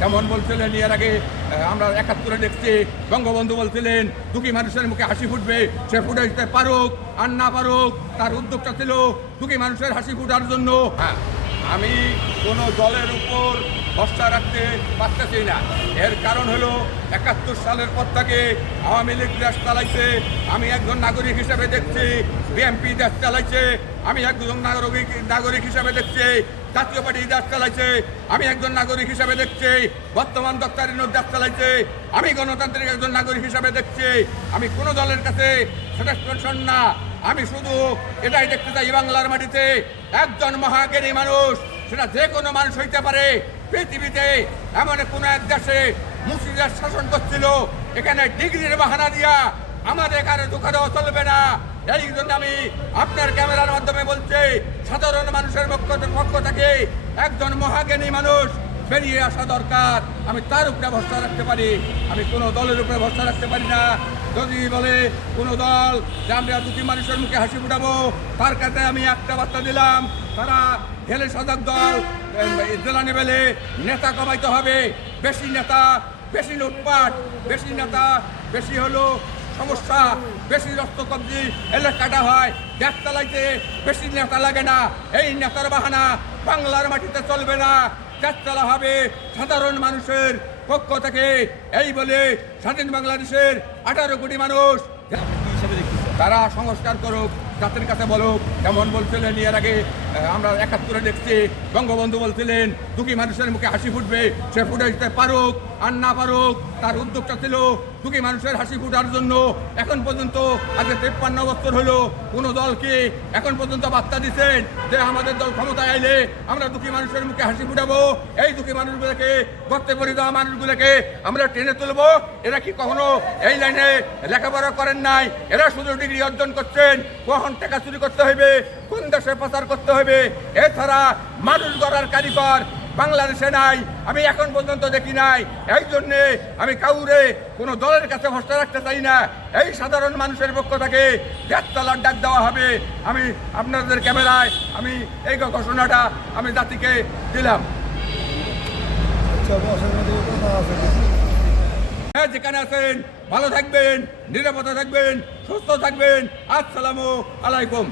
যেমন বলছিলেন, এর আগে আমরা একাত্তরে দেখছি, বঙ্গবন্ধু বলছিলেন, দুঃখী মানুষের মুখে হাসি ফুটবে, সে ফুটে আসতে পারুক আর না পারুক, তার উদ্যোগটা ছিল দুঃখী মানুষের হাসি ফুটার জন্য। হ্যাঁ। আমি কোনো দলের উপর ভরসা রাখতে পারতেছি না। এর কারণ হলো একাত্তর সালের পর থেকে আওয়ামী লীগ দেশ চালাইছে, আমি একজন নাগরিক হিসেবে দেখছি বিএনপি দেশ চালাইছে, আমি একজন নাগরিক নাগরিক হিসেবে দেখছি, জাতীয় পার্টি দেশ চালাইছে, আমি একজন নাগরিক হিসেবে দেখছি, বর্তমান ডক্টর দেশ চালাইছে, আমি গণতান্ত্রিক একজন নাগরিক হিসেবে দেখছি, আমি কোনো দলের কাছে স্যাটিসফ্যাকশন না। আমি শুধু এটাই দেখতে চাই বাংলার মাটিতে, একজন মহাজ্ঞানী মানুষ, সেটা যে কোনো মানুষ হইতে পারে। পৃথিবীতে এমন কোনো এক দেশে মুসলিমদের শাসন করছিল, এখানে ডিগ্রির বাহানা দিয়া আমাদের ধোকা দেওয়া চলবে না। এই জন্য আমি আপনার ক্যামেরার মাধ্যমে বলছি, সাধারণ মানুষের পক্ষ থেকে একজন মহাজ্ঞানী মানুষ বেরিয়ে আসা দরকার। আমি তার উপরে ভরসা রাখতে পারি। আমি কোনো দলের উপরে ভরসা রাখতে পারি না। যদি বলে কোনো দল, যে আমরা দুটি মানুষের মুখে হাসি ফুটাবো, তার কাছে আমি একটা বার্তা দিলাম, তারা হেলে সাধক দল, জেলা নেবেলে নেতা কমাইতে হবে। বেশি নেতা, বেশি লুটপাট, বেশি নেতা, বেশি হলো সমস্যা, বেশি রক্ত কবজি এলে কাটা হয় দেশ চালাইতে, বেশি নেতা লাগে না। এই নেতার বাহানা বাংলার মাটিতে চলবে না। চালা হবে সাধারণ মানুষের পক্ষ থেকে। এই বলে স্বাধীন বাংলাদেশের আঠারো কোটি মানুষ তারা সংস্কার করুক তাদের কাছে বলুক, যেমন বলছিলেন এর আগে আমরা একাত্তরে দেখছি, বঙ্গবন্ধু বলছিলেন, দুঃখী মানুষের মুখে হাসি ফুটবে, সে ফুটে দিতে পারুক আর না পারুক, তার উদ্যোগটা ছিল দুঃখী মানুষের হাসি ফুটার জন্য। এখন পর্যন্ত আজ তেপ্পান্ন বছর হলো, কোনো দলকে এখন পর্যন্ত বার্তা দিচ্ছেন যে আমাদের দল ক্ষমতায় আইলে আমরা দুঃখী মানুষের মুখে হাসি ফুটাবো? এই দুঃখী মানুষগুলোকে, গর্তে পড়ে দেওয়া মানুষগুলোকে আমরা টেনে তুলবো? এরা কি কখনো এই লাইনে লেখাপড়া করেন নাই? এরা শুধু ডিগ্রি অর্জন করছেন। কখন টাকা চুরি করতে হবে কোন দেশে প্রচার করতে হবে এছাড়া মানুষ গড়ার কারিগর বাংলাদেশে নাই, আমি এখন পর্যন্ত দেখি নাই। এই জন্যে আমি কাউরে কোনো দলের কাছে ভরসা রাখতে চাই না। এই সাধারণ মানুষের পক্ষ থেকে দেড় তলার ডাক দেওয়া হবে। আমি আপনাদের ক্যামেরায় আমি এই ঘোষণাটা আমি জাতিকে দিলাম। হ্যাঁ যেখানে আছেন, ভালো থাকবেন, নিরাপদে থাকবেন, সুস্থ থাকবেন। আসসালামু আলাইকুম।